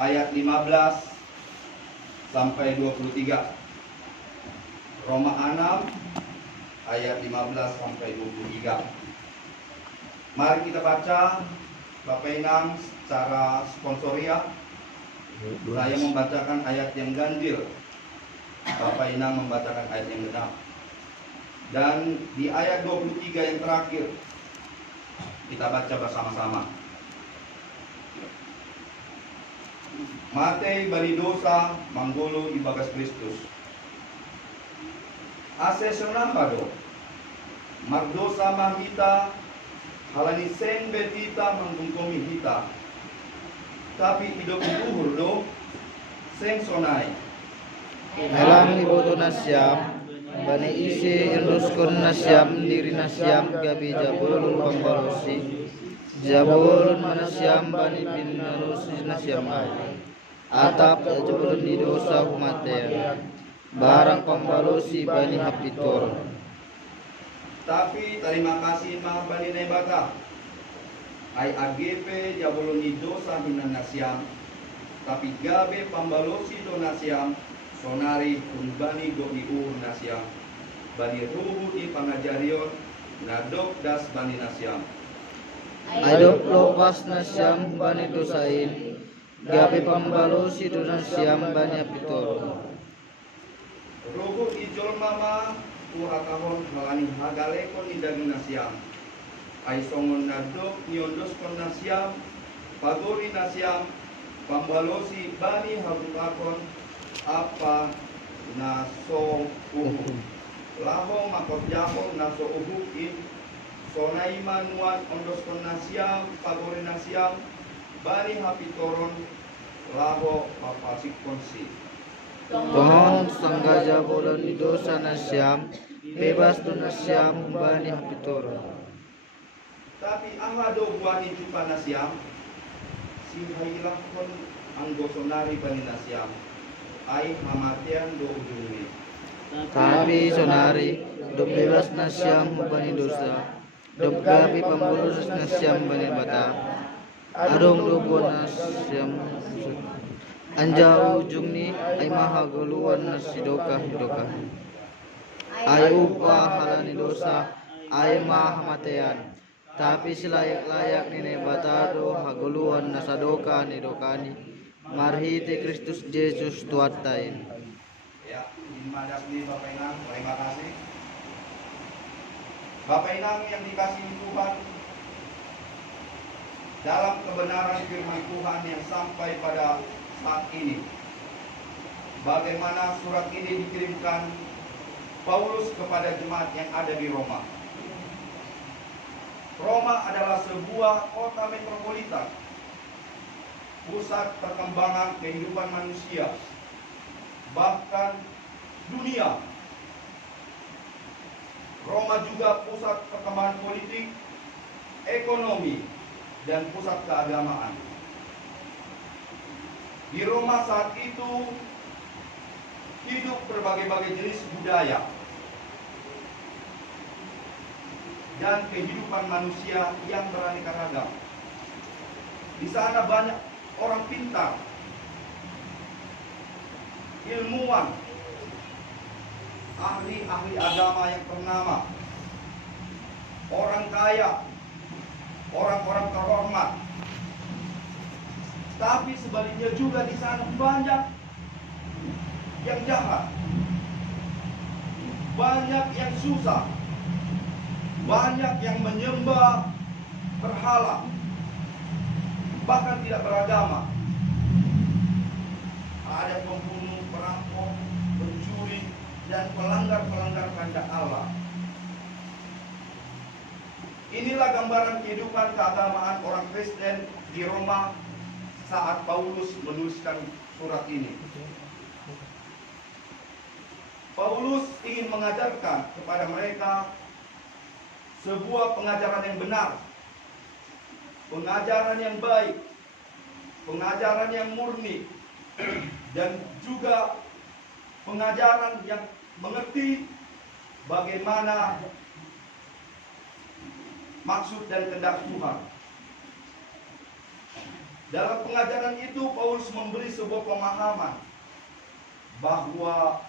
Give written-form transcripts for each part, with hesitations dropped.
ayat 15 sampai 23. Roma 6 ayat 15 sampai 23. Mari kita baca Bapak Inang secara sponsoria. Saya membacakan ayat yang ganjil, Bapak Inang membacakan ayat yang genap. Dan di ayat 23 yang terakhir kita baca bersama-sama. Matei bali dosa manggolo ibagas Kristus. Ase sonambado magdosa mahita halani sen betita manggungkomi hita. Tapi hidup luhur do seng sonai. Elang iboto nasyam bani isi iluskon nasyam diri nasyam gabi jabulun pambalosi jabulun manasyam bani bin narusi nasyam ay atap jabulun di dosa humatea barang pambalosi bani hapitor. Tapi terima kasih mah bani nebaka ai AGP jabulun di dosa hinan nasyam tapi gabe pambalosi do nasyam sonari unbani do iur nasyam bani ruhu di pangajarion nadok das bani nasyam Adok lopas nasyam bani dosain gabi pambalosi do nasyam bani hapitor. ruhu di jolmama urakahon halani hagalekon di daging nasyam ai songon nadok nyondos kon nasyam pagori nasyam pambalosi bani harukakon apa naso uhu lahong makot jahong naso uhu in sonai manuan ondos kon nasyam pagori nasyam bani hapitoron laho papasik konsi. Tohon sanggaja bulan di dosa nasyam bebas do nasyam bani hapitor. Tapi ahado buani jupa nasyam si hailah kon anggosonari bani nasyam ai hamatian do ujungni. Tapi sonari do bebas nasyam bani dosa do gabi pambulus nasyam bani bata adong do buan nasyam anjau ujung ni ay mahaguluan nasidoka hidoka ay upah halani dosa ay mahamatean tapi selayak-layak ni batado haguluan nasadoka ni dokani marhiti Kristus Yesus tuatain. Ya, madas nih Bapak Inang, terima kasih. Bapak Inang yang dikasihi Tuhan, dalam kebenaran firman Tuhan yang sampai pada saat ini, bagaimana surat ini dikirimkan Paulus kepada jemaat yang ada di Roma. Roma adalah sebuah kota metropolitan, pusat perkembangan kehidupan manusia, bahkan dunia. Roma juga pusat perkembangan politik, ekonomi, dan pusat keagamaan. Di Roma saat itu hidup berbagai-bagai jenis budaya dan kehidupan manusia yang beraneka ragam. Di sana banyak orang pintar, ilmuwan, ahli-ahli agama yang ternama, orang kaya, orang-orang terhormat. Tapi sebaliknya juga di sana banyak yang jahat, banyak yang susah, banyak yang menyembah berhala, bahkan tidak beragama. Ada pembunuh, perampok, pencuri, dan pelanggar-pelanggar kehendak Allah. Inilah gambaran kehidupan keagamaan orang Kristen di Roma saat Paulus menuliskan surat ini. Paulus ingin mengajarkan kepada mereka sebuah pengajaran yang benar, pengajaran yang baik, pengajaran yang murni, dan juga pengajaran yang mengerti bagaimana maksud dan kehendak Tuhan. Dalam pengajaran itu Paulus memberi sebuah pemahaman bahwa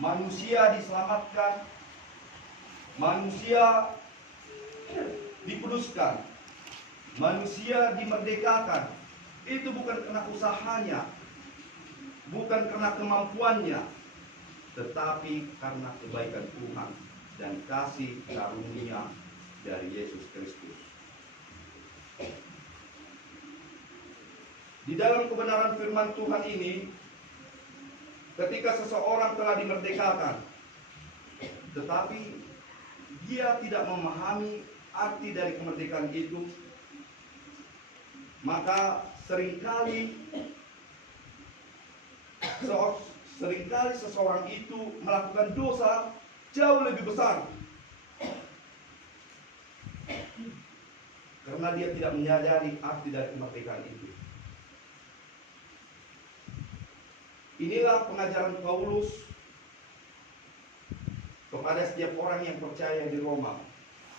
manusia diselamatkan, manusia dikuduskan, manusia dimerdekakan. Itu bukan karena usahanya, bukan karena kemampuannya, tetapi karena kebaikan Tuhan dan kasih karunia dari Yesus Kristus. Di dalam kebenaran firman Tuhan ini, ketika seseorang telah dimerdekakan, tetapi dia tidak memahami arti dari kemerdekaan itu, maka seringkali seseorang itu melakukan dosa jauh lebih besar karena dia tidak menyadari arti dari kemerdekaan itu. Inilah pengajaran Paulus kepada setiap orang yang percaya di Roma,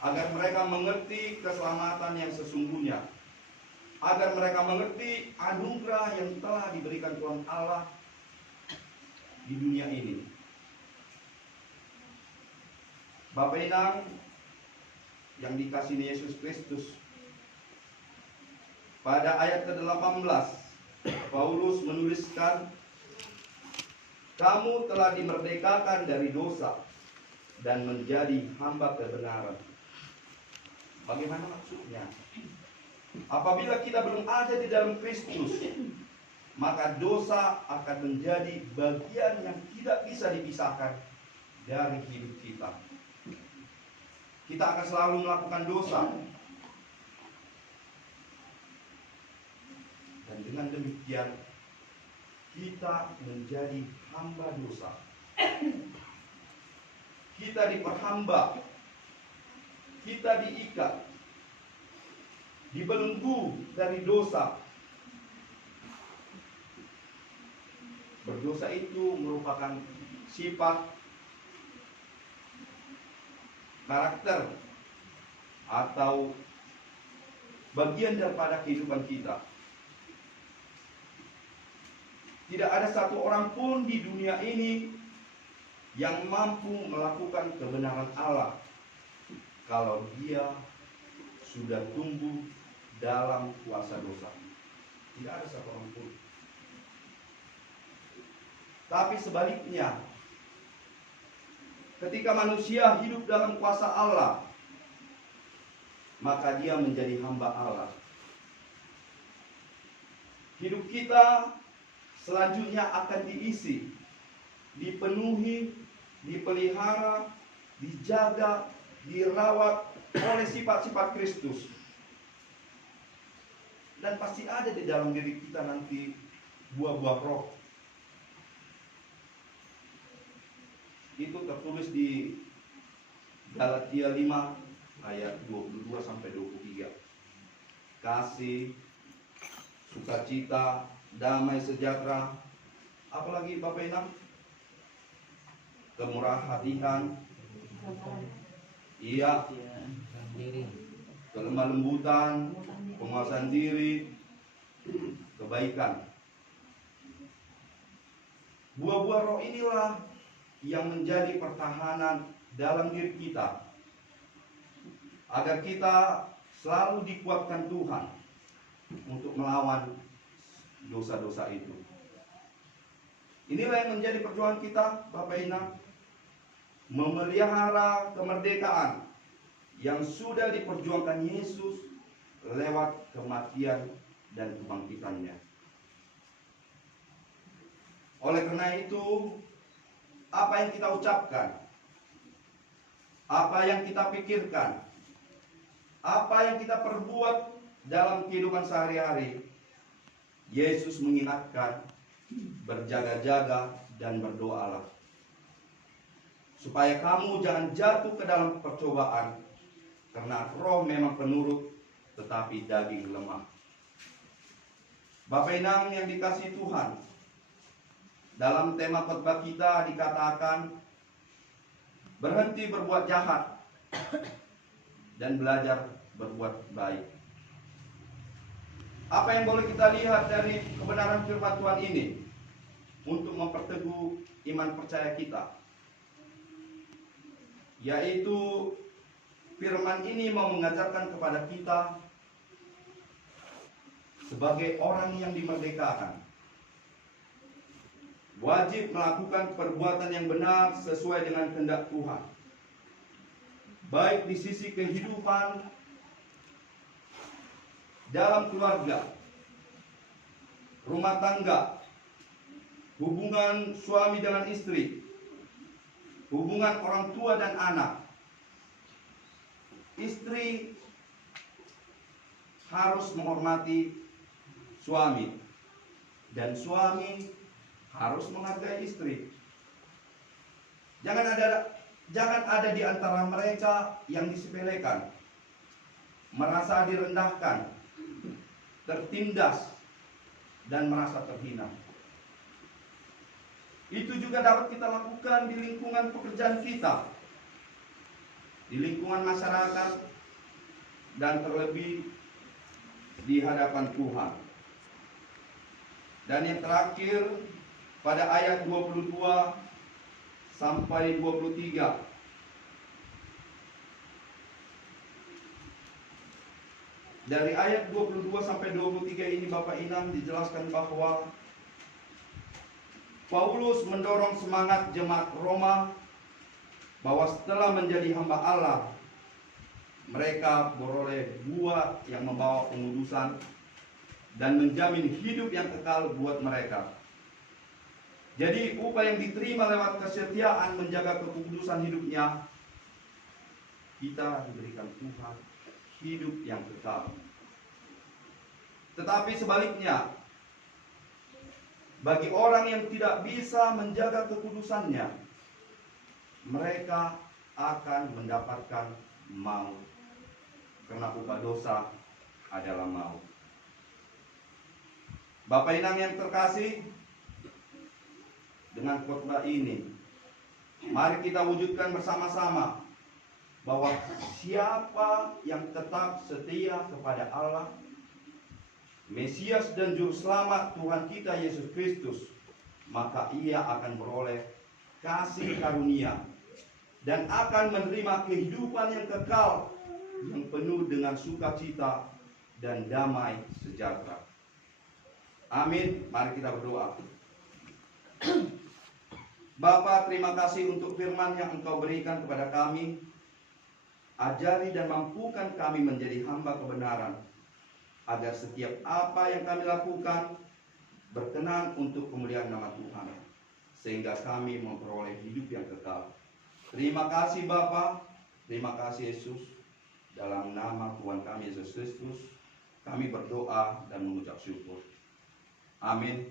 agar mereka mengerti keselamatan yang sesungguhnya, agar mereka mengerti anugerah yang telah diberikan Tuhan Allah di dunia ini. Bapak Inang yang dikasihi Yesus Kristus, pada ayat ke-18 Paulus menuliskan, kamu telah dimerdekakan dari dosa dan menjadi hamba kebenaran. Bagaimana maksudnya? Apabila kita belum ada di dalam Kristus, maka dosa akan menjadi bagian yang tidak bisa dipisahkan dari hidup kita. Kita akan selalu melakukan dosa. Dan dengan demikian, kita menjadi hamba dosa. Kita diperhamba, kita diikat, dibelenggu dari dosa. Berdosa itu merupakan sifat, karakter, atau bagian daripada kehidupan kita. Tidak ada satu orang pun di dunia ini yang mampu melakukan kebenaran Allah kalau dia sudah tumbuh dalam kuasa dosa. Tidak ada satu orang pun. Tapi sebaliknya, ketika manusia hidup dalam kuasa Allah, maka dia menjadi hamba Allah. Hidup kita selanjutnya akan diisi, dipenuhi, dipelihara, dijaga, dirawat oleh sifat-sifat Kristus. Dan pasti ada di dalam diri kita nanti buah-buah roh. Itu tertulis di Galatia 5 ayat 22 sampai 23. Kasih, sukacita, damai sejahtera, apalagi Bapak Inang, kemurahan hatian, iya, kelemah lembutan, penguasaan diri, kebaikan. Buah-buah roh inilah yang menjadi pertahanan dalam diri kita, agar kita selalu dikuatkan Tuhan untuk melawan dosa-dosa itu. Inilah yang menjadi perjuangan kita, Bapak Inang, memelihara kemerdekaan yang sudah diperjuangkan Yesus lewat kematian dan kebangkitannya. Oleh karena itu, apa yang kita ucapkan, apa yang kita pikirkan, apa yang kita perbuat dalam kehidupan sehari-hari, Yesus mengingatkan, berjaga-jaga dan berdoalah, supaya kamu jangan jatuh ke dalam percobaan, karena roh memang penurut, tetapi daging lemah. Bapak Inang yang dikasihi Tuhan, dalam tema khotbah kita dikatakan, berhenti berbuat jahat dan belajar berbuat baik. Apa yang boleh kita lihat dari kebenaran firman Tuhan ini untuk memperteguh iman percaya kita? Yaitu firman ini mau mengajarkan kepada kita sebagai orang yang dimerdekakan, wajib melakukan perbuatan yang benar sesuai dengan kehendak Tuhan, baik di sisi kehidupan dalam keluarga, rumah tangga, hubungan suami dengan istri, hubungan orang tua dan anak. Istri harus menghormati suami, dan suami harus menghargai istri. Jangan ada di antara mereka yang disepelekan, merasa direndahkan, tertindas, dan merasa terhina. Itu juga dapat kita lakukan di lingkungan pekerjaan kita, di lingkungan masyarakat, dan terlebih di hadapan Tuhan. Dan yang terakhir, pada ayat 22 sampai 23. Dari ayat 22 sampai 23 ini Bapak Inam dijelaskan bahwa Paulus mendorong semangat jemaat Roma bahwa setelah menjadi hamba Allah, mereka beroleh buah yang membawa pengudusan dan menjamin hidup yang kekal buat mereka. Jadi upah yang diterima lewat kesetiaan menjaga kekudusan hidupnya, kita diberikan Tuhan hidup yang kekal. Tetapi sebaliknya, bagi orang yang tidak bisa menjaga kekudusannya, mereka akan mendapatkan maut, karena upah dosa adalah maut. Bapak Inang yang terkasih, dengan khotbah ini, mari kita wujudkan bersama-sama bahwa siapa yang tetap setia kepada Allah, Mesias dan Juru Selamat Tuhan kita Yesus Kristus, maka ia akan beroleh kasih karunia dan akan menerima kehidupan yang kekal yang penuh dengan sukacita dan damai sejahtera. Amin. Mari kita berdoa. Bapa, terima kasih untuk firman yang Engkau berikan kepada kami. Ajari dan mampukan kami menjadi hamba kebenaran, agar setiap apa yang kami lakukan berkenan untuk kemuliaan nama Tuhan, sehingga kami memperoleh hidup yang kekal. Terima kasih Bapa, terima kasih Yesus. Dalam nama Tuhan kami Yesus Kristus, kami berdoa dan mengucap syukur. Amin.